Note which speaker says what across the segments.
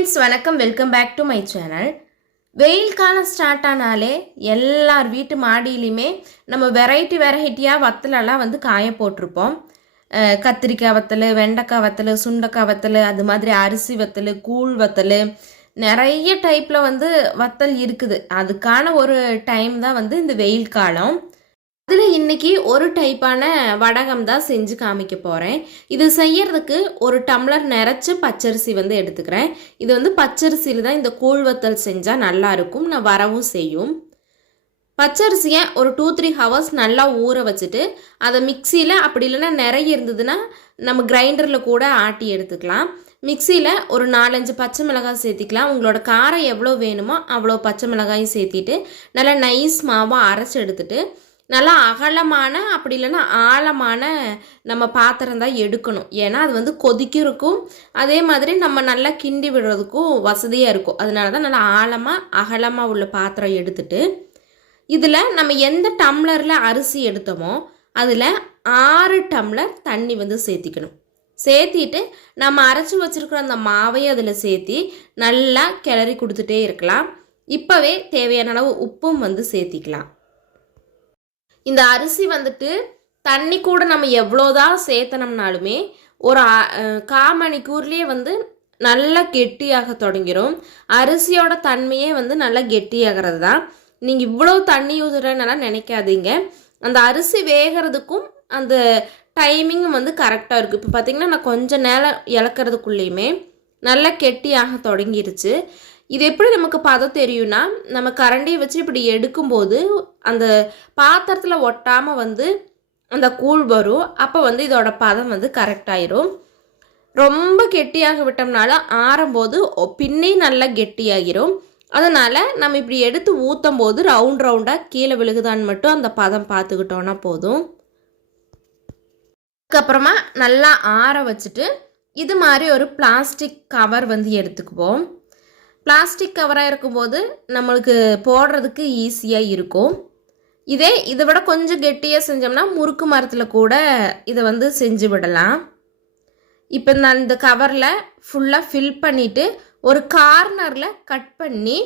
Speaker 1: Friends வணக்கம். Welcome back to my channel. வெயில் காலம் ஸ்டார்ட் ஆனாலே எல்லார் வீட்டு மாடியிலையுமே நம்ம வெரைட்டி வெரைட்டியாக வத்தலெல்லாம் வந்து காய போட்டிருப்போம். கத்திரிக்காய் வத்தல் வெண்டைக்காய் வத்தல் சுண்டைக்காய் வத்தல் அது மாதிரி அரிசி வத்தல் கூழ் வத்தல் நிறைய டைப்பில் வந்து வத்தல் இருக்குது. அதுக்கான ஒரு டைம் தான் வந்து இந்த வெயில் காலம். அதில் இன்னைக்கு ஒரு டைப்பான வடகம் தான் செஞ்சு காமிக்க போகிறேன் இது செய்யறதுக்கு ஒரு டம்ளர் நிறைச்சு பச்சரிசி வந்து எடுத்துக்கிறேன். இது வந்து பச்சரிசியில் தான் இந்த கூழ் வத்தல் செஞ்சால் நல்லாயிருக்கும் நான் வரவும் செய்யும். பச்சரிசியை ஒரு டூ த்ரீ ஹவர்ஸ் நல்லா ஊற வச்சுட்டு அதை மிக்சியில் அப்படி இல்லைன்னா நிறைய இருந்ததுன்னா நம்ம கிரைண்டரில் கூட ஆட்டி எடுத்துக்கலாம். மிக்சியில் ஒரு நாலஞ்சு பச்சை மிளகாய் சேர்த்திக்கலாம். உங்களோட காரம் எவ்வளோ வேணுமோ அவ்வளோ பச்சை மிளகாயும் சேர்த்திட்டு நல்லா நைஸ் மாவாக அரைச்சி எடுத்துகிட்டு நல்லா அகலமான அப்படி இல்லைன்னா ஆழமான நம்ம பாத்திரம் தான் எடுக்கணும். ஏன்னா அது வந்து கொதிக்கிறதுக்கும் அதே மாதிரி நம்ம நல்லா கிண்டி விடுறதுக்கும் வசதியாக இருக்கும். அதனால தான் நல்லா ஆழமாக அகலமாக உள்ள பாத்திரம் எடுத்துட்டு இதில் நம்ம எந்த டம்ளரில் அரிசி எடுத்தோமோ அதில் ஆறு டம்ளர் தண்ணி வந்து சேர்த்திக்கணும். சேர்த்திட்டு நம்ம அரைச்சி வச்சுருக்கிற அந்த மாவையும் அதில் சேர்த்தி நல்லா கிளறி கொடுத்துட்டே இருக்கலாம். இப்போவே தேவையான அளவு உப்பும் வந்து சேர்த்திக்கலாம். இந்த அரிசி வந்துட்டு தண்ணி கூட நம்ம எவ்வளோதான் சேர்த்தனம்னாலுமே ஒரு அ- கா மணிக்கூர்லேயே வந்து நல்லா கெட்டியாக தொடங்கிடும் அரிசியோட தன்மையே வந்து நல்லா கெட்டியாகிறது தான் நீங்கள் இவ்வளோ தண்ணி ஊதுறேன்னெல்லாம் நினைக்காதீங்க. அந்த அரிசி வேகிறதுக்கும் அந்த டைமிங்கும் வந்து கரெக்டாக இருக்குது இப்போ பார்த்தீங்கன்னா நான் கொஞ்சம் நேரம் இழக்கிறதுக்குள்ளேயுமே நல்லா கெட்டியாக தொடங்கிருச்சு. இது எப்படி நமக்கு பதம் தெரியும்னா நம்ம கரண்டியை வச்சு இப்படி எடுக்கும்போது அந்த பாத்திரத்தில் ஒட்டாமல் வந்து அந்த கூழ் வரும். அப்போ வந்து இதோட பதம் வந்து கரெக்டாயிரும் ரொம்ப கெட்டியாக விட்டோம்னால ஆறும்போது பின்னே நல்லா கெட்டியாகிரும். அதனால் நம்ம இப்படி எடுத்து ஊற்றும் போது ரவுண்ட் ரவுண்டாக கீழே விழுகுதான்னு மட்டும் அந்த பதம் பார்த்துக்கிட்டோன்னா போதும். அதுக்கப்புறமா நல்லா ஆற வச்சுட்டு இது மாதிரி ஒரு பிளாஸ்டிக் கவர் வந்து எடுத்துக்குவோம். பிளாஸ்டிக் கவராக இருக்கும்போது நம்மளுக்கு போடுறதுக்கு ஈஸியாக இருக்கும். இதே இதை விட கொஞ்சம் கெட்டியாக செஞ்சோம்னா முறுக்கு மரத்தில் கூட இதை வந்து செஞ்சு விடலாம். இப்போ நான் இந்த கவரில் ஃபுல்லாக ஃபில் பண்ணிவிட்டு ஒரு கார்னரில் கட் பண்ணி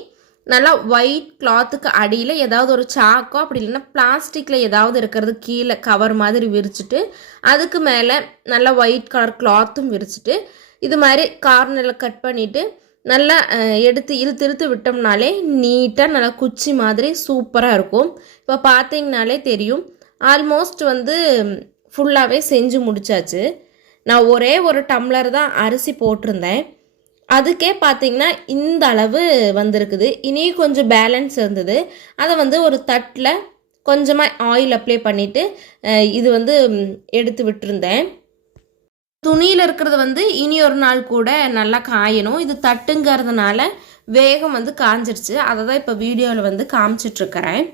Speaker 1: நல்லா ஒயிட் கிளாத்துக்கு அடியில் ஏதாவது ஒரு சாக்கோ அப்படி இல்லைன்னா பிளாஸ்டிக்கில் ஏதாவது இருக்கிறது கீழே கவர் மாதிரி விரிச்சிட்டு அதுக்கு மேலே நல்லா ஒயிட் கலர் கிளாத்தும் விரிச்சிட்டு இது மாதிரி கார்னரில் கட் பண்ணிவிட்டு நல்லா எடுத்து இழுத்து இழுத்து விட்டோம்னாலே நீட்டாக நல்லா குச்சி மாதிரி சூப்பராக இருக்கும். இப்போ பார்த்தீங்கனாலே தெரியும். ஆல்மோஸ்ட் வந்து ஃபுல்லாகவே செஞ்சு முடிச்சாச்சு. நான் ஒரே ஒரு டம்ளர் தான் அரிசி போட்டிருந்தேன். அதுக்கே பார்த்தீங்கன்னா இந்த அளவு வந்திருக்குது. இனியும் கொஞ்சம் பேலன்ஸ் இருந்தது. அதை வந்து ஒரு தட்டில் கொஞ்சமாக ஆயில் அப்ளை பண்ணிவிட்டு இது வந்து எடுத்து விட்டுருந்தேன். துணியில் இருக்கிறது வந்து இனி ஒரு நாள் கூட நல்லா காயணும். இது தட்டுங்கிறதுனால வேகம் வந்து காஞ்சிருச்சு. அதை தான் இப்போ வீடியோவில் வந்து காமிச்சிட்ருக்கிறேன்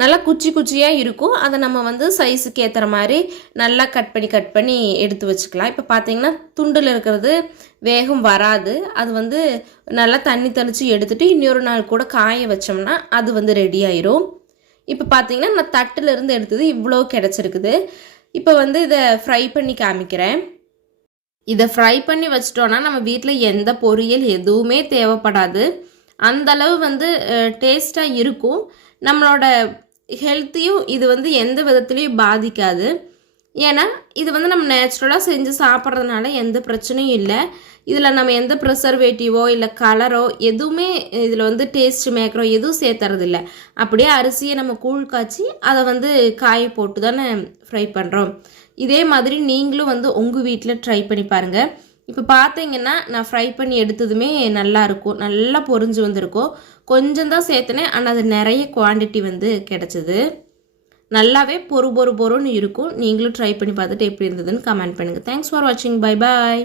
Speaker 1: நல்லா குச்சி குச்சியாக இருக்கும். அதை நம்ம வந்து சைஸுக்கு ஏற்றுற மாதிரி நல்லா கட் பண்ணி கட் பண்ணி எடுத்து வச்சுக்கலாம். இப்போ பார்த்தீங்கன்னா துண்டில் இருக்கிறது வேகம் வராது. அது வந்து நல்லா தண்ணி தெளித்து எடுத்துகிட்டு இன்னொரு நாள் கூட காய வச்சோம்னா அது வந்து ரெடி ஆயிரும். இப்போ பார்த்தீங்கன்னா நான் தட்டில் இருந்து எடுத்தது இவ்வளோ கிடச்சிருக்குது. இப்போ வந்து இதை ஃப்ரை பண்ணி காமிக்கிறேன். இதை ஃப்ரை பண்ணி வச்சிட்டோன்னா நம்ம வீட்டில் எந்த பொரியல் எதுவுமே தேவைப்படாது. அந்தளவு வந்து டேஸ்ட்டாக இருக்கும். நம்மளோட ஹெல்த்தையும் இது வந்து எந்த விதத்துலேயும் பாதிக்காது. ஏன்னா இது வந்து நம்ம நேச்சுரலாக செஞ்சு சாப்பிட்றதுனால எந்த பிரச்சனையும் இல்லை. இதில் நம்ம எந்த ப்ரிசர்வேட்டிவோ இல்லை கலரோ எதுவுமே இதில் வந்து டேஸ்ட் மேக்கரோ எதுவும் சேர்த்துறதில்ல. அப்படியே அரிசியை நம்ம கூழ் காய்ச்சி அதை வந்து காய போட்டு தானே ஃப்ரை பண்ணுறோம் இதே மாதிரி நீங்களும் வந்து உங்கள் வீட்டில் ட்ரை பண்ணி பாருங்கள் இப்போ பார்த்தீங்கன்னா நான் ஃப்ரை பண்ணி எடுத்ததுமே நல்லா இருக்கும். நல்லா பொரிஞ்சு வந்திருக்கும். கொஞ்சம் தான் சேர்த்துனேன். ஆனால் அது நிறைய குவாண்டிட்டி வந்து கிடச்சிது. நல்லாவே பொறு பொறு பொறுன்னு இருக்கும். நீங்களும் ட்ரை பண்ணி பார்த்துட்டு எப்படி இருந்ததுன்னு கமெண்ட் பண்ணுங்கள் தேங்க்ஸ் ஃபார் வாட்சிங் பை பாய்